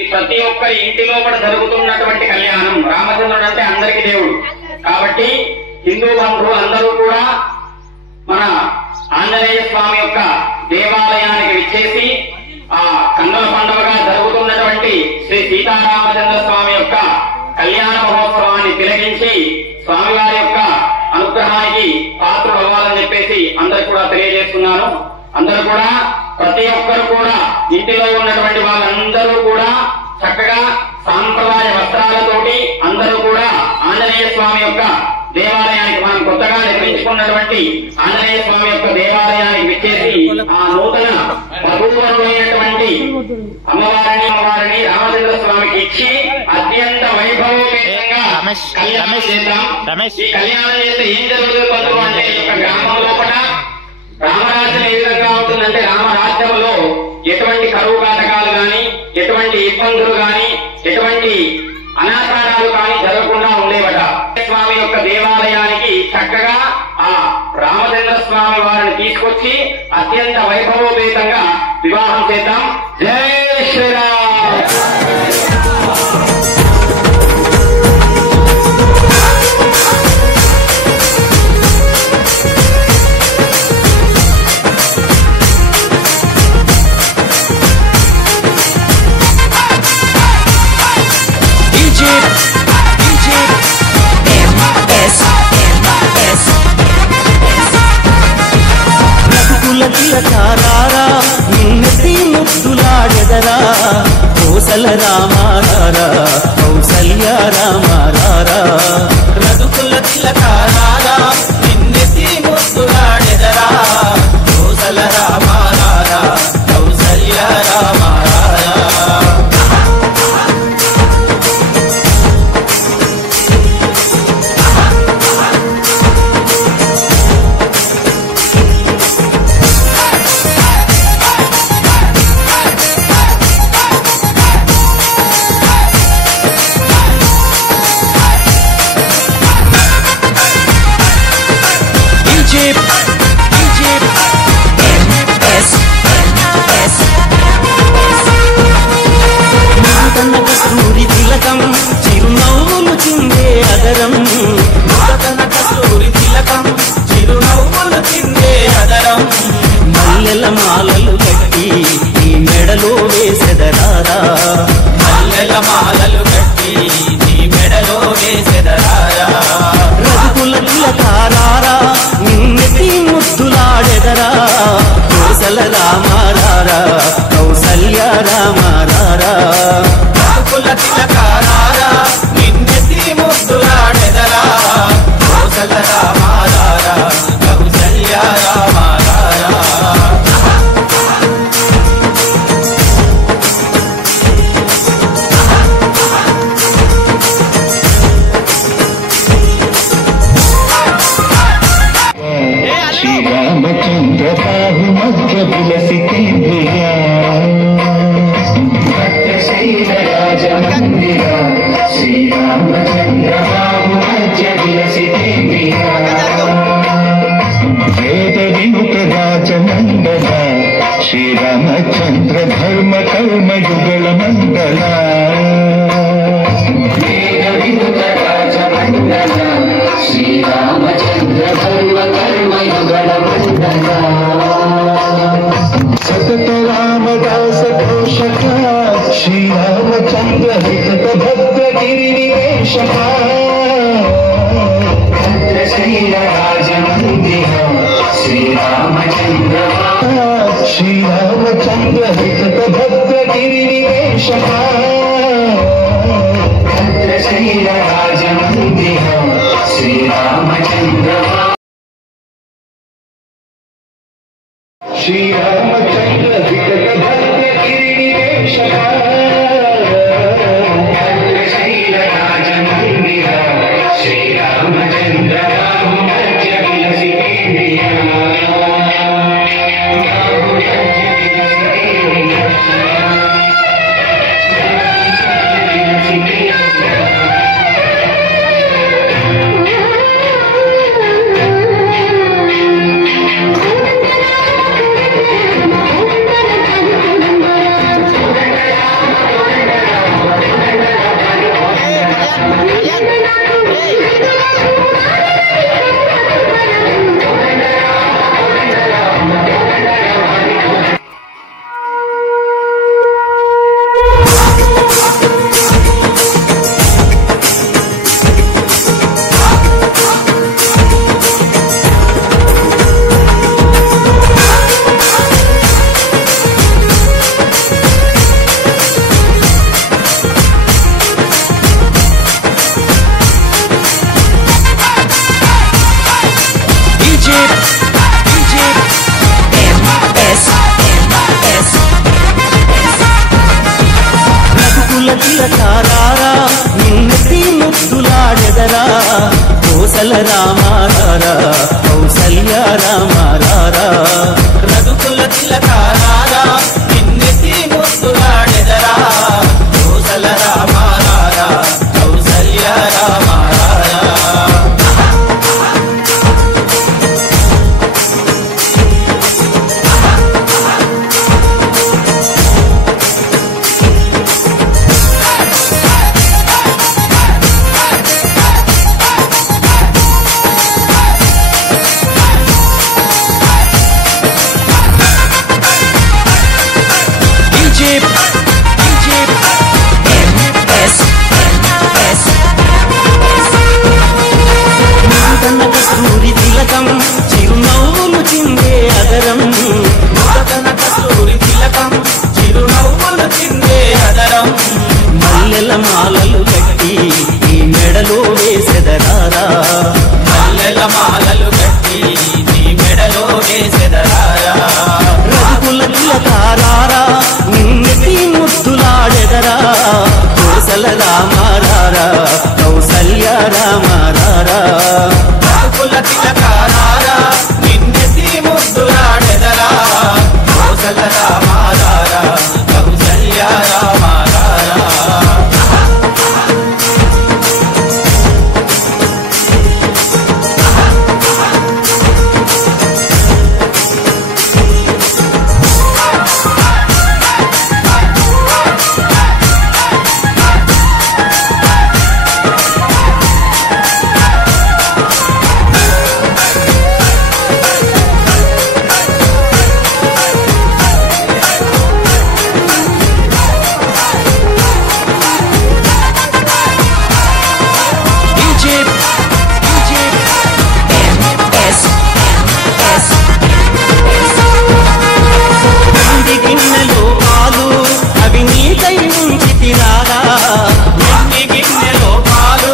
ఇది ప్రతి ఒక్కరి ఇంటి లోపల జరుగుతున్నటువంటి కళ్యాణం. రామచంద్రుడు అంటే అందరికీ దేవుడు కాబట్టి హిందూ బంధువులు అందరూ కూడా మన ఆంజనేయ స్వామి యొక్క దేవాలయానికి విచ్చేసి ఆ కన్నుల పండుగగా జరుగుతున్నటువంటి శ్రీ సీతారామచంద్ర స్వామి యొక్క కళ్యాణ మహోత్సవాన్ని తిలకించి స్వామివారి యొక్క అనుగ్రహానికి పాత్రలు అవ్వాలని చెప్పేసి అందరికి కూడా తెలియజేస్తున్నాను. అందరూ కూడా ప్రతి ఒక్కరు కూడా ఇంటిలో ఉన్నటువంటి వాళ్ళందరూ కూడా చక్కగా సాంప్రదాయ వస్త్రాలతోటి అందరూ కూడా ఆంజనేయ స్వామి యొక్క దేవాలయానికి మనం కొత్తగా నిర్మించుకున్నటువంటి ఆంజనేయ స్వామి యొక్క దేవాలయానికి విచ్చేసి ఆ నూతన వధూవరులైనటువంటి అమ్మవారిని రామచంద్ర స్వామికి ఇచ్చి అత్యంత వైభవోపేతంగా కళ్యాణం చేద్దాం. ఈ కళ్యాణం చేస్తే ఏం జరుగుతుంది అంటే ఈ యొక్క గ్రామం లోపల రామరాజ్యం ఏ విధంగా ఉంటుందంటే రామరాజ్యంలో ఎటువంటి కరువు కాటకాలు గాని ఎటువంటి ఇబ్బందులు గాని ఎటువంటి అనాచారాలు కానీ జరగకుండా ఉండేవట. స్వామి యొక్క దేవాలయానికి చక్కగా ఆ రామచంద్ర స్వామి వారిని తీసుకొచ్చి అత్యంత వైభవోపేతంగా వివాహం చేద్దాం. జై శ్రీరామ్. నిన్నటి ముద్దులాడెదరా కోసల రామారా కౌసల్య రామారా రఘుకుల తిలకారా నిన్నటి ముద్దులాడెదరా కోసల రామారా కౌసల్య రామారా కస్తూరి తిలకం చిరునవ్వులు చిందే అదరం కస్తూరి తిలకం చిరునవ్వులు చిందే అదరం మల్లెల మాలలు కట్టి ఈ మెడలో వేసెదరారా మల్లెల మాలలు కట్టి ఈ మెడలో వేసెదరారా రఘుకుల తిలకారా నిన్నటి ముద్దులాడెదరా కోసల రామారా కౌసల్య రామారా రఘుకుల తిలకారా నిన్నటి ముద్దులాడెదరా కోసల రామారా కౌసల్య రామారా श्रीरामचंद्र बाहु मध्य विलसिते धिया भक्तशैलराज मंदिरा श्रीरामचंद्र बाहु मध्य विलसिते धिया वेद विमुख राज मंडला श्रीरामचंद्र धर्म कर्म युगल मंडला वेद विमुख राज मंडला श्रीरामचंद्र धर्म कर्म युगल मंडला सतत रामदास घोषका श्रीरामचंद्र हित भक्त गिरिनिवेशका शैलराज मंदिरा श्रीरामचंद्र श्रीरामचंद्र हित भक्त गिरिनिवेशका शैलराज मंदिरा श्रीरामचंद्र श्रीरामचंद्र विगत भक्त गिरिनिवेशका शैलराज मंदिरा श्रीरामचंद्र बाहुमध्य विलसिते धिया తిలకారారా నిన్నెత్తి ముద్దులాడెదరా కోసల రామారారా కౌసల్య రామారారా రఘుకుల తిలకారారా నిన్నెత్తి ముద్దులాడెదరా కోసల రామారారా కౌసల్య రామారారా కస్తూరి తిలకం చిరునవ్వులు చిందే అదరం కస్తూరి తిలకం చిరునవ్వులు చిందే అదరం మల్లెల మాలలు కట్టి ఈ మెడలో వేసెదరారా మల్లెల మాలలు కట్టి ఈ మెడలో వేసెదరారా రఘుకుల తిలకారారా నిన్నెత్తి ముద్దులాడెదరా కోసల రామారారా కౌసల్య రామారారా రఘుకుల తిలకారారా నిన్నెత్తి ముద్దులాడెదరా కోసల రామారారా కౌసల్య రామారారా గిన్నెలో పాలు అవి నీకై ఉంచితిరారా ఎన్ని గిన్నెలో పాలు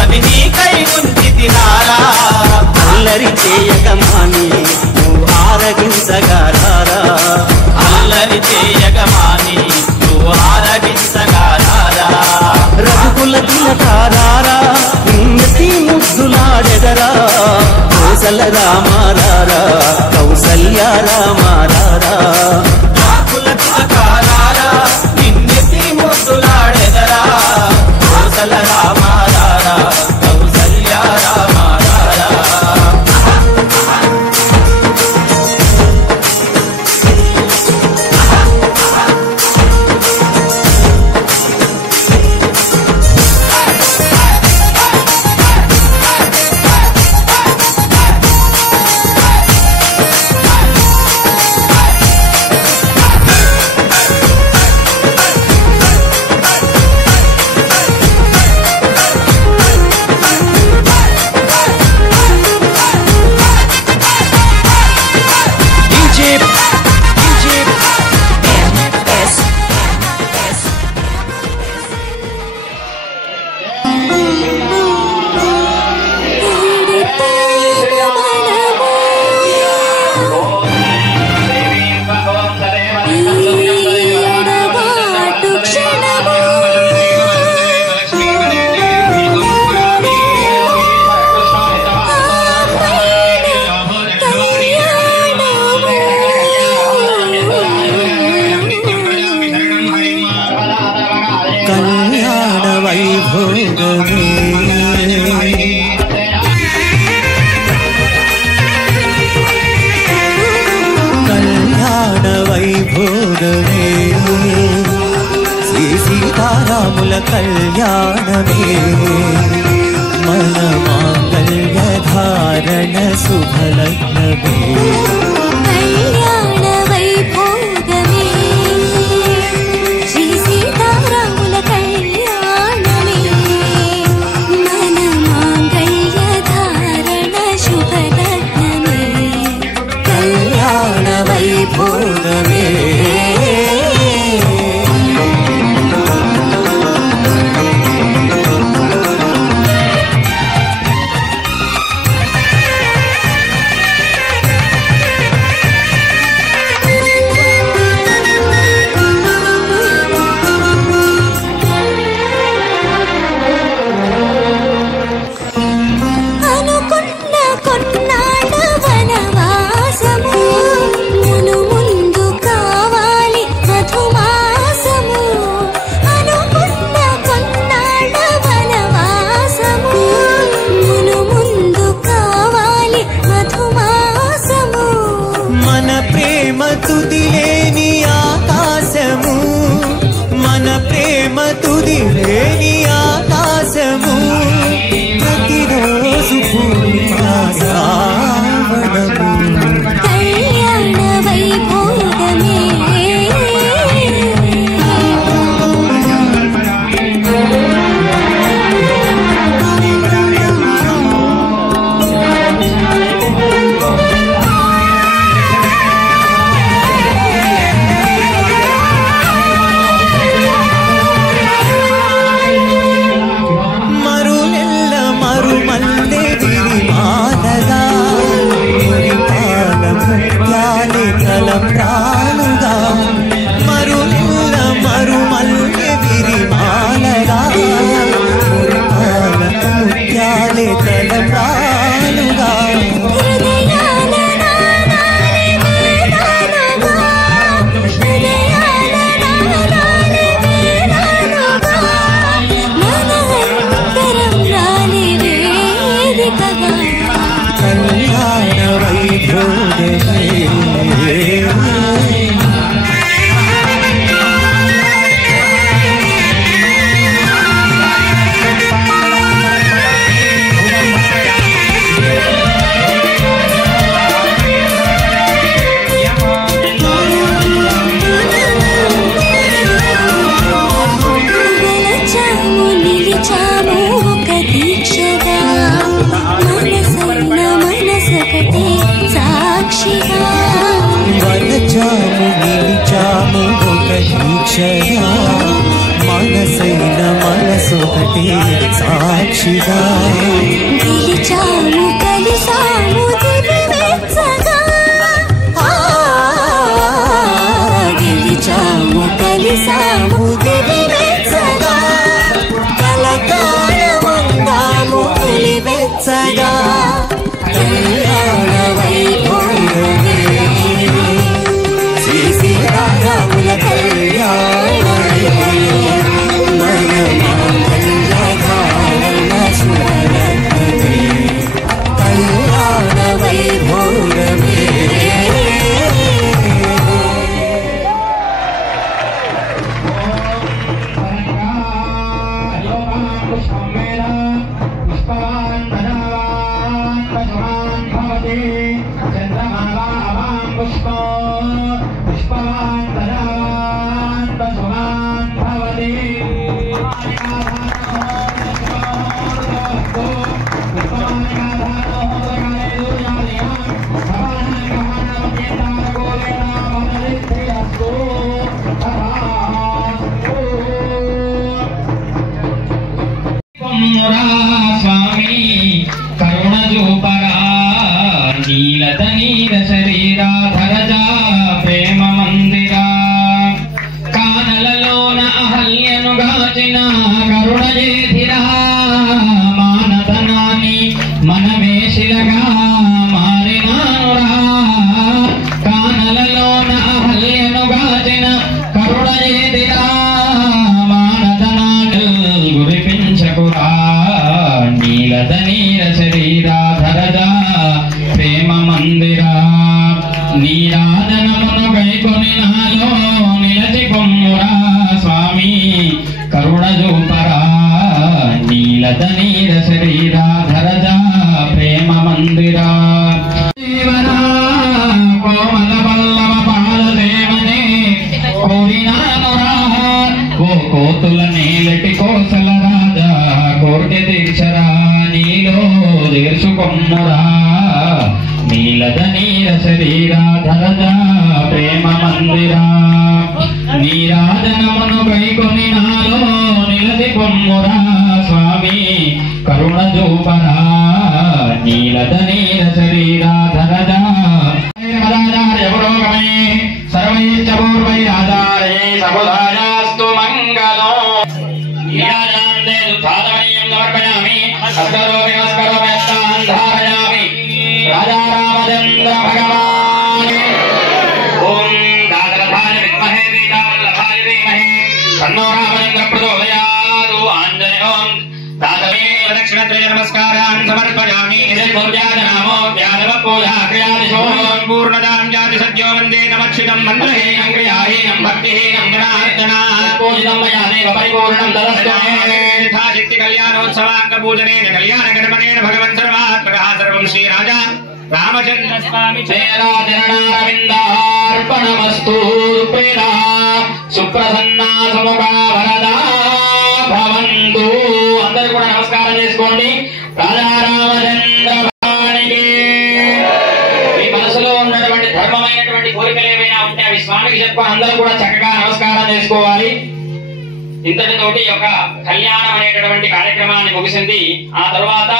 అవి నీకై ఉంచితిరారా అల్లరి చేయకమాని నువ్వు ఆరగించగారారా అల్లరి చేయకమాని నువ్వు ఆరగించగారారా రఘుకుల తిలకారారా నిన్నెత్తి ముద్దులాడెదరా కోసల రామారారా కౌసల్య రామారారా రఘుకుల తిలకారారా నిన్నెత్తి ముద్దులాడెదరా కోసల రామారారా కౌసల్య రామారారా కళ్యాణ వైభోగమే కళ్యాణ వైభోగమే శ్రీ సీతారాముల కళ్యాణమే మన మాంగళ్య ధారణ శుభలగ్నమే కళ్యాణ వైభోగమే శ్రీ సీతారాముల కళ్యాణమే మన మాంగళ్య ధారణ శుభలగ్నమే కళ్యాణ వైభోగమే ప్రేమ తుది లేని ఆకాశము ప్రతిరోజు పూర్ణిమ శ్రావణము కళ్యాణ వైభోగమే మరులెల్ల మరుమల్లె విరిమాలగా మురిపాల ముత్యాలే తలంబ్రాలుగా మరులెల్ల మరుమల్లె విరిమాలగా మురిపాల ముత్యాలే తలంబ్రాలుగా హృదయాల నాదాలే వేదాలుగా హృదయాల నాదాలే వేదాలుగా మనహంతరం రాలే వేదికగా కళ్యాణ వైభోగమే వెలచాము నిలిచాము ఒక దీక్షగా మనసైన మనసొకటే సాక్షిగా వలచాము నిలిచాము ఒక దీక్షగా మనసైన మనసొకటే సాక్షిగా గెలిచాము కలిసాము దివివెచ్చగా గెలిచాము కలిసాము దివివెచ్చగా కలకాలముందాము పులివెచ్చగా కళ్యాణ వైభోగమే శ్రీ సీతారాముల కళ్యాణమే మన మంగళధారణ శుభరత్నమే కళ్యాణ వైభోగమే స్వామి కరుణ చూపరా నీలత నీల శరీరాధరజా ప్రేమ మందిరా కానలలోన అహల్యను గాచిన కరుణ చేధిరా మానతనాన్ని మనమేశిలగా మారినానురా కానలలోన అహల్యను గాచిన కరుణ చేధిరా మానతనాన్ని గురిపించకురా నీలత నీల శరీరాధరజా ప్రేమ మందిరా నీరాజనమును గైకొని నాలో నిలచి పొమ్మురా స్వామి కరుణ చూపరా నీలత నీల శరీరాధరజా ప్రేమ మందిరా జీవనా కోమల పల్లవ పాదదేవనే కోరినానురా ఓ కోతుల నేలటి కోసల రాజా కోర్కె తీర్చరా నీలో తీర్చుకొమ్మురా నీలత నీల శరీరాధరజా ప్రేమ మందిరా నీరాజనమును గైకొని నాలో నిలది పొమ్మురా స్వామి కరుణ చూపరా నీలత నీల శరీరాధరజా పురోగమే సర్వైశ్చ పూర్వైరాధారయే సముదాయాస్తు మంగళం నీరాజనాంతే దుఃఖాదమయం సమర్పయామి అస్కరోమి నమస్కరోమి అష్టాన్ ధారయామి రాజా రామచంద్ర భగవాన్ ఓం దాదరథాయ విద్మహే శ్రీరామవల్లభాయ ధీమహి తన్నో రామచంద్ర ప్రచోదయాత్ ఆంజనేయం దాదమే దక్షిణత్రయ నమస్కారాన్ సమర్పయామి పూజాదనామో ధ్యానవ పూజా క్రియాదిశో పూర్ణదాం జాతి సత్యో వందే నమక్షితం మంత్రహీనం క్రియాహీనం భక్తిహీనం జనార్దనా పూజ పరిపూర్ణం తదస్తు కళ్యాణోత్సవాంగ పూజనేన కళ్యాణ గణపనేన భగవన్ సర్వాత్మకః సర్వం శ్రీ రాజా రామచంద్ర స్వామి చరణారవిందార్పణమస్తు ప్రేణ సుప్రసన్నా సుముఖా వరదా భవంతు. అందరూ కూడా నమస్కారం చేసుకోండి. రాజా రామచంద్ర మీ మనసులో ఉన్నటువంటి ధర్మమైనటువంటి కోరికలు ఏమైనా ఉంటే అవి స్వామికి చెప్పుకొని అందరూ కూడా చక్కగా నమస్కారం చేసుకోవాలి. ఇంతటితోటి యొక్క కళ్యాణం అనేటటువంటి కార్యక్రమాన్ని ముగిసింది. ఆ తర్వాత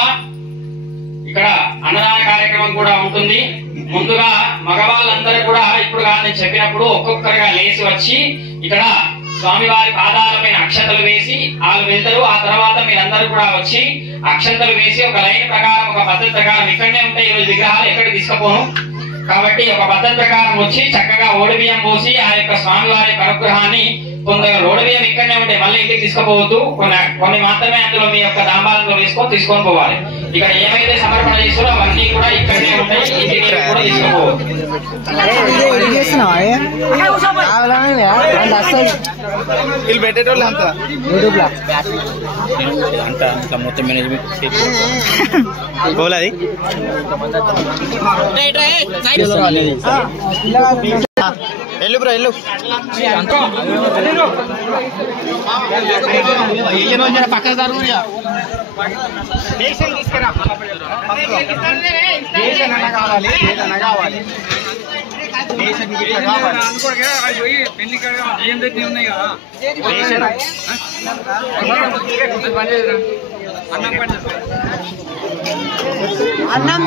ఇక్కడ అన్నదాన కార్యక్రమం కూడా ఉంటుంది. ముందుగా మగవాళ్ళందరూ కూడా ఇప్పుడు నేను చెప్పినప్పుడు ఒక్కొక్కరిగా లేచి వచ్చి ఇక్కడ స్వామివారి పాదాలపైన అక్షతలు వేసి వాళ్ళు వెళ్తారు. ఆ తర్వాత మీరందరూ కూడా వచ్చి అక్షతలు వేసి ఒక లైన్ ప్రకారం ఒక పద్ధతి ప్రకారం ఇక్కడనే ఉంటాయి ఈ రోజు విగ్రహాలు ఎక్కడికి తీసుకుపోను కాబట్టి ఒక పద్ధతి ప్రకారం వచ్చి చక్కగా ఓడిబియ్యం పోసి ఆ యొక్క స్వామివారి అనుగ్రహాన్ని కొందరు ఓడిబియ్యం ఇక్కడనే ఉంటాయి మళ్ళీ ఇంటికి తీసుకుపోవద్దు. కొన్ని మాత్రమే అందులో మీ యొక్క దాంబాలంలో వేసుకొని తీసుకొని పోవాలి. ఇక్కడ ఏమైతే సమర్పణ చేస్తారో అవన్నీ కూడా ఇక్కడనే ఉంటాయి. ఇంటికి కూడా తీసుకుపోవద్దు. వీళ్ళు పెట్టేటోళ్ళు అంత మొత్తం మేనేజ్మెంట్ పోలేదు. ఎల్లు బ్రో ఎల్లు పక్కన కావాలి అన్నం